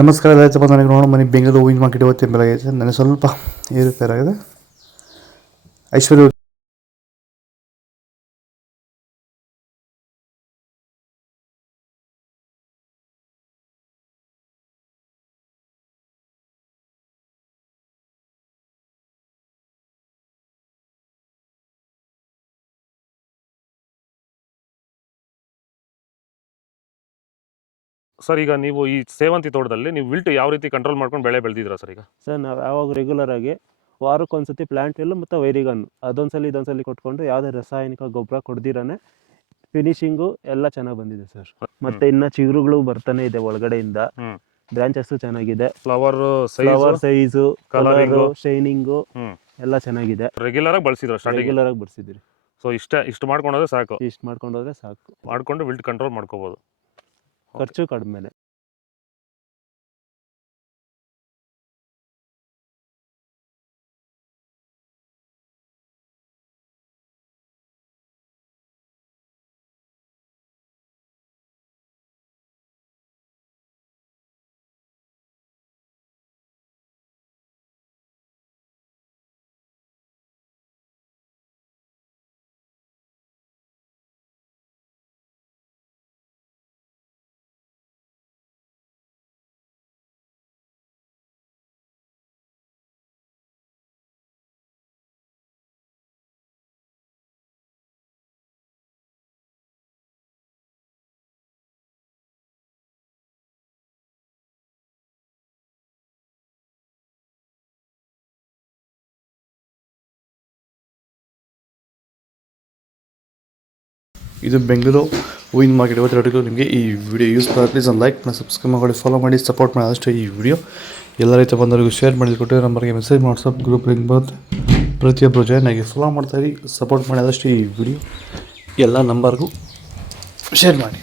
ನಮಸ್ಕಾರ ರೈತ ಬಂಧುಗಳಿಗೆ. ನೋಡೋಣ ಮನೆ ಬೆಂಗಳೂರು ಹೂವಿನ ಮಾರ್ಕೆಟ್ ಇವತ್ತಿನ ಬೆಲೆ ಇದೆ. ನನಗೆ ಸ್ವಲ್ಪ ಏರುಪೇರಾಗಿದೆ. ಐಶ್ವರ್ಯ ಸರ್, ಈಗ ನೀವು ಈ ಸೇವಂತಿ ತೋಟದಲ್ಲಿ ನೀವು ವಿಲ್ಟ್ ಯಾವ ರೀತಿ ಕಂಟ್ರೋಲ್ ಮಾಡ್ಕೊಂಡು ಬೆಳೆ ಬೆಳೆದಿದ್ದೀರಾ ಸರ್? ಈಗ ಸರ್ ನಾವು ಯಾವಾಗ ರೆಗ್ಯುಲರ್ ಆಗಿ ವಾರಕ್ಕೊಂದ್ಸತಿ ಪ್ಲಾಂಟ್ ಎಲ್ಲ ಮತ್ತು ವೈರಿಗನ್ ಅದೊಂದ್ಸಲಿ ಇದೊಂದ್ಸಲಿ ಕೊಟ್ಕೊಂಡು ಯಾವುದೇ ರಾಸಾಯನಿಕ ಗೊಬ್ಬರ ಕೊಡ್ದಿರಾನೆ ಫಿನಿಶಿಂಗು ಎಲ್ಲ ಚೆನ್ನಾಗಿ ಬಂದಿದೆ ಸರ್. ಮತ್ತೆ ಇನ್ನ ಚಿಗುರುಗಳು ಬರ್ತಾನೆ ಇದೆ ಒಳಗಡೆಯಿಂದ. ಬ್ರಾಂಚಸ್ ಚೆನ್ನಾಗಿದೆ, ಫ್ಲವರ್ ಸೈಜು, ಕಲರು, ಶೈನಿಂಗು ಎಲ್ಲ ಚೆನ್ನಾಗಿದೆ. ರೆಗ್ಯುಲರ್ ಆಗಿ ಬಳಸಿದ್ರು ರೆಗ್ಯುಲರ್ ಆಗಿ ಬರ್ಸಿದ್ರಿ. ಸೊ ಇಷ್ಟು ಮಾಡ್ಕೊಂಡೋದ್ರೆ ಸಾಕು. ಇಷ್ಟು ಮಾಡ್ಕೊಂಡೋದ್ರೆ ಸಾಕು, ಮಾಡ್ಕೊಂಡು ವಿಲ್ಟ್ ಕಂಟ್ರೋಲ್ ಮಾಡ್ಕೋಬಹುದು. ಖರ್ಚು ಕಡಿಮೆನೆ. ಇದು ಬೆಂಗಳೂರು ಹೂವಿನ ಮಾರ್ಕೆಟ್ ಇವತ್ತು ರೇಟಿಗೂ. ನಿಮಗೆ ಈ ವಿಡಿಯೋ ಯೂಸ್ ಮಾಡಿ ಪ್ಲೀಸ್ ಒಂದು ಲೈಕ್ ಮಾಡಿ, ಸಬ್ಸ್ಕ್ರೈಬ್ ಮಾಡಿ, ಫಾಲೋ ಮಾಡಿ, ಸಪೋರ್ಟ್ ಮಾಡಿ. ಆದಷ್ಟು ಈ ವಿಡಿಯೋ ಎಲ್ಲ ರೈತ ಬಂದವರಿಗೂ ಶೇರ್ ಮಾಡಿ. ಕೊಟ್ಟಿರೋ ನಂಬರ್ಗೆ ಮೆಸೇಜ್ ಮಾಡಿ, ವಾಟ್ಸಪ್ ಗ್ರೂಪ್ ಲಿಂಕ್ ಬರುತ್ತೆ. ಪ್ರತಿಯೊಬ್ಬರು ಜಾಯ್ನ್ ಆಗಿ ಫಾಲೋ ಮಾಡ್ತಾಯಿರಿ, ಸಪೋರ್ಟ್ ಮಾಡಿ. ಆದಷ್ಟು ಈ ವಿಡಿಯೋ ಎಲ್ಲ ನಂಬರ್ಗೂ ಶೇರ್ ಮಾಡಿ.